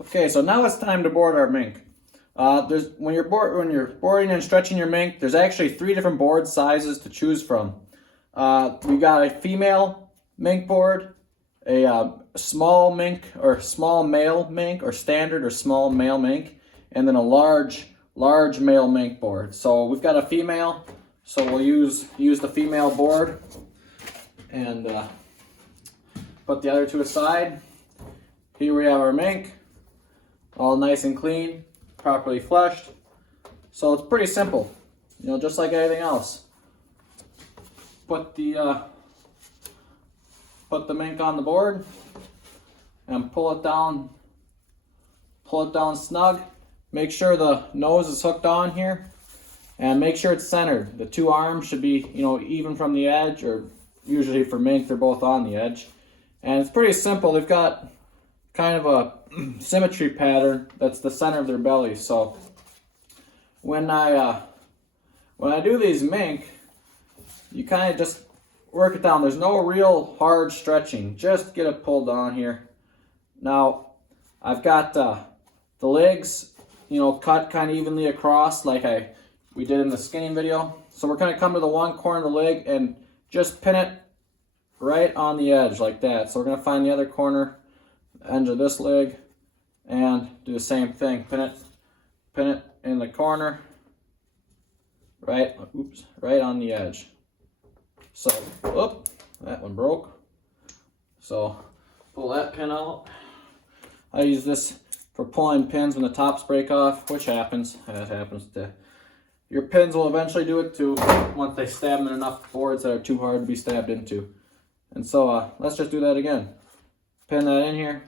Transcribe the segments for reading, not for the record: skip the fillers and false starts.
Okay, so now it's time to board our mink. When you're boarding and stretching your mink, there's actually 3 different board sizes to choose from. We got a female mink board, a small mink or small male mink, or standard or small male mink, and then a large male mink board. So we've got a female, so we'll use the female board and put the other 2 aside. Here we have our mink, all nice and clean, properly fleshed. So it's pretty simple, just like anything else. Put the mink on the board and pull it down snug. Make sure the nose is hooked on here and make sure it's centered. The 2 arms should be, even from the edge, or usually for mink they're both on the edge. And it's pretty simple. They've got kind of a symmetry pattern that's the center of their belly. So when I do these mink, you kind of just work it down. There's no real hard stretching. Just get it pulled down here. Now I've got the legs, cut kind of evenly across like we did in the skinning video. So we're going to come to the one corner of the leg and just pin it right on the edge like that. So we're going to find the other corner, end of this leg, and do the same thing. Pin it in the corner, right on the edge. So, that one broke. So pull that pin out. I use this for pulling pins when the tops break off, which happens. That happens to your pins. Will eventually do it too once they stab them in enough boards that are too hard to be stabbed into. And so let's just do that again. Pin that in here.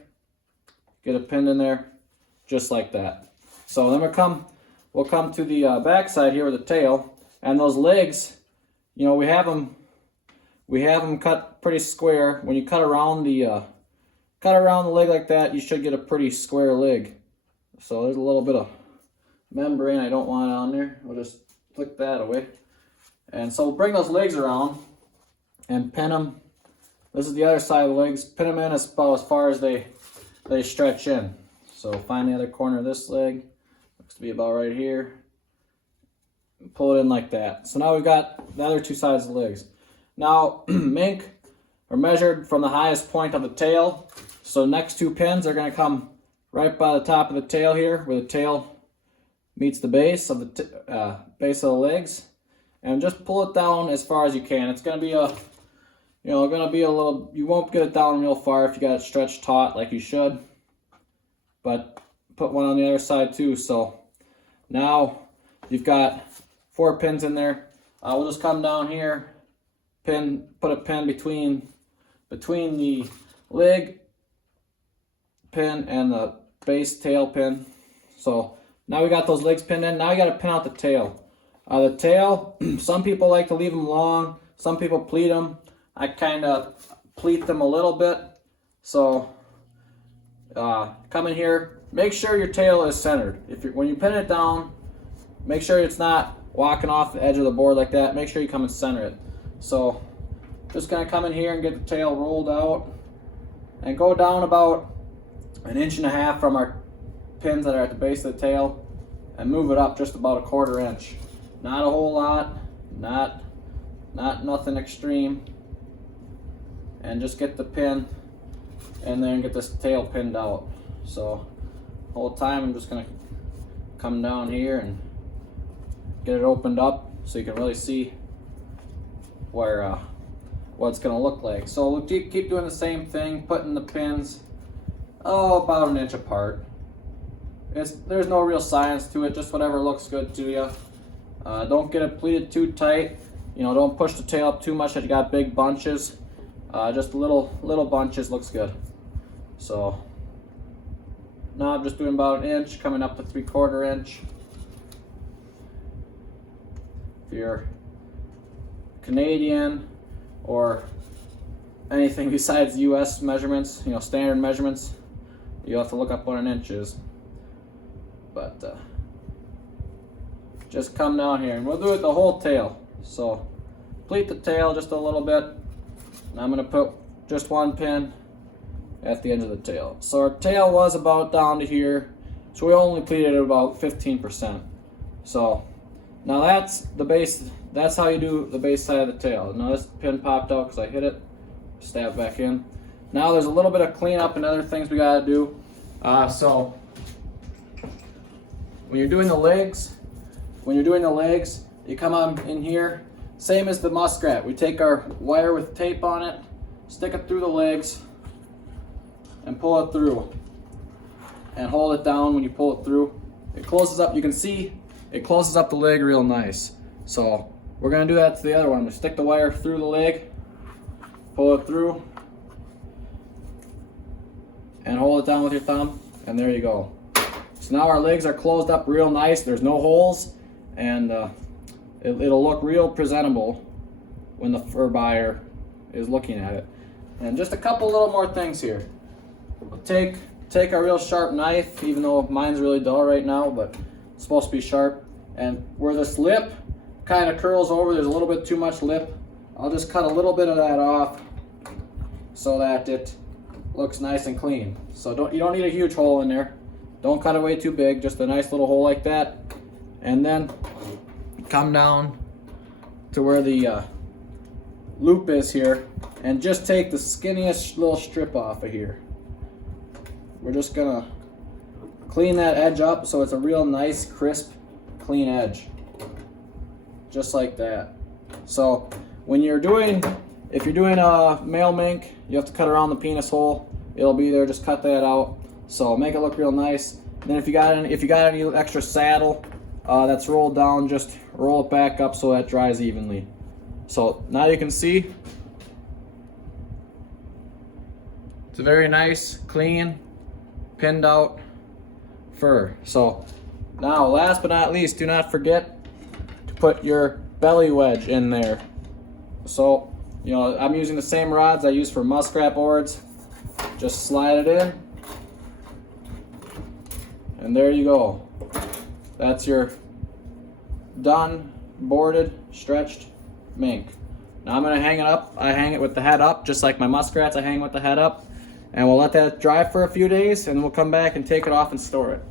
Get it pinned in there, just like that. So then we'll come to the back side here with the tail, and those legs, we have them cut pretty square. When you cut around the leg like that, you should get a pretty square leg. So there's a little bit of membrane I don't want on there. We'll just flick that away. And so we'll bring those legs around and pin them. This is the other side of the legs. Pin them in about as far as they stretch in. So find the other corner of this leg. Looks to be about right here. Pull it in like that. So now we've got the other 2 sides of the legs. Now mink are measured from the highest point of the tail. So next 2 pins are going to come right by the top of the tail here, where the tail meets the base of the legs, and just pull it down as far as you can. It's going to be a little, you won't get it down real far if you got it stretched taut like you should, but put one on the other side too. So now you've got 4 pins in there. We'll just come down here, put a pin between the leg pin and the base tail pin. So now we got those legs pinned in. Now you got to pin out the tail. The tail, some people like to leave them long, some people pleat them. I kind of pleat them a little bit. So come in here, make sure your tail is centered. When you pin it down, make sure it's not walking off the edge of the board like that. Make sure you come and center it. So just gonna come in here and get the tail rolled out and go down about 1.5 inches from our pins that are at the base of the tail and move it up just about 1/4 inch. Not a whole lot, not nothing extreme. And just get the pin and then get this tail pinned out. So the whole time I'm just gonna come down here and get it opened up so you can really see where what it's gonna look like. So we'll keep doing the same thing, putting the pins about 1 inch apart. There's no real science to it, just whatever looks good to you. Don't get it pleated too tight. Don't push the tail up too much that you got big bunches. Just little bunches looks good. So now I'm just doing about 1 inch, coming up to 3/4 inch. If you're Canadian or anything besides US measurements, standard measurements, you have to look up what 1 inch is. But just come down here and we'll do it the whole tail. So pleat the tail just a little bit. And I'm going to put just 1 pin at the end of the tail. So our tail was about down to here, so we only pleated it about 15%. So now that's the base, that's how you do the base side of the tail. Now this pin popped out because I hit it, stab back in. Now there's a little bit of cleanup and other things we gotta do. So when you're doing the legs, you come on in here, same as the muskrat. We take our wire with tape on it, stick it through the legs, and pull it through. And hold it down when you pull it through. It closes up, you can see, it closes up the leg real nice. So we're gonna do that to the other one. We stick the wire through the leg, pull it through, and hold it down with your thumb, and there you go. So now our legs are closed up real nice. There's no holes, and it'll look real presentable when the fur buyer is looking at it. And just a couple little more things here. We'll take a real sharp knife, even though mine's really dull right now, but it's supposed to be sharp. And where this lip kind of curls over, there's a little bit too much lip. I'll just cut a little bit of that off so that it looks nice and clean. So you don't need a huge hole in there. Don't cut it way too big, just a nice little hole like that. And then come down to where the loop is here and just take the skinniest little strip off of here. We're just gonna clean that edge up so it's a real nice, crisp, clean edge. Just like that. So when you're doing, if you're doing a male mink, you have to cut around the penis hole. It'll be there, just cut that out. So make it look real nice. Then if you got any extra saddle that's rolled down, just roll it back up so that dries evenly. So now you can see it's a very nice, clean, pinned out fur. So now, last but not least, do not forget to put your belly wedge in there. So, you know, I'm using the same rods I use for muskrat boards. Just slide it in, and there you go. That's your done, boarded, stretched mink. Now I'm gonna hang it up. I hang it with the head up, just like my muskrats, I hang with the head up. And we'll let that dry for a few days, and then we'll come back and take it off and store it.